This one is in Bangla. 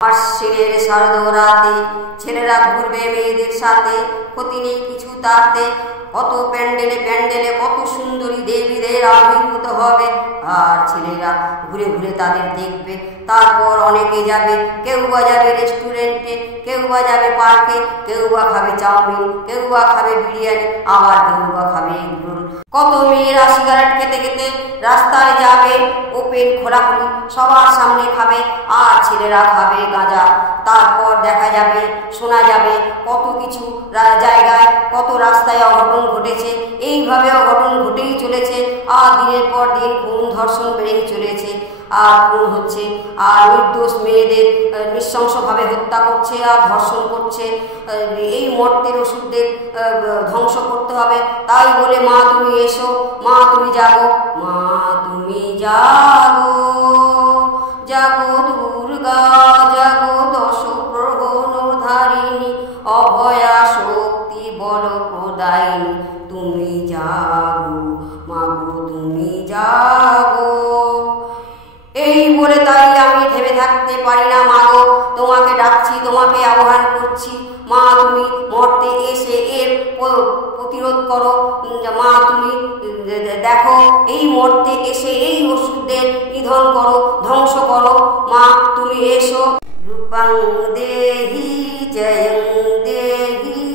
আশ্বিনের শারদ রাতে ছেলেরা ঘুরবে মেয়েদের সাথে, ক্ষতি নেই কিছু তাতে। কত প্যান্ডেলে প্যান্ডেলে কত সুন্দরী দেবীদের আবির্ভূত হবে, আর ছেলেরা ঘুরে ঘুরে তাদের দেখবে। তারপর অনেকে যাবে, কেউ বা যাবে রেস্টুরেন্টে, কেউ বা যাবে পার্কে, কেউ বা খাবে চাউমিন, কেউ বা খাবে বিরিয়ানি, আবার কেউ বা খাবে এগরোল। কত মেয়েরা সিগারেট খেতে খেতে রাস্তায় যাবে, ওপেন খোলাখুলি সবার সামনে খাবে, আর ছেলেরা খাবে গাঁজা। তারপর দেখা যাবে, শোনা যাবে কত কিছু জায়গায়, কত রাস্তায় অঘটন ঘটেছে। এইভাবে অঘটন ঘটেই চলেছে, আর দিনের পর দিন খুন ধর্ষণ বেড়েই চলেছে। আর খুন হচ্ছে, আর নির্দোষ মেয়েদের নৃশংসভাবে হত্যা করছে আর ধর্ষণ করছে। এই মর্তের ওষুধদের ধ্বংস করতে হবে। তাই বলে মা তুমি এসো, মা তুমি জাগো, মা তুমি জাগো, জাগো দুর্গা জাগো দশ প্রগণধারিণী, অভয়া শক্তি বল প্রদায়িনী, তুমি জাগো মাগো তুমি জাগো। এই বলে তাই আমি থেমে থাকতে পারি না মাগো, তোমাকে ডাকছি, তোমাকে আহ্বান করছি। মা তুমি মর্তে এসে এর প্রতিরোধ করো। মা তুমি দেখো, এই মর্তে এসে এই ওষুধদের নিধন করো, ধ্বংস করো। মা তুমি এসো। রূপং দেহি জয়ং দেহি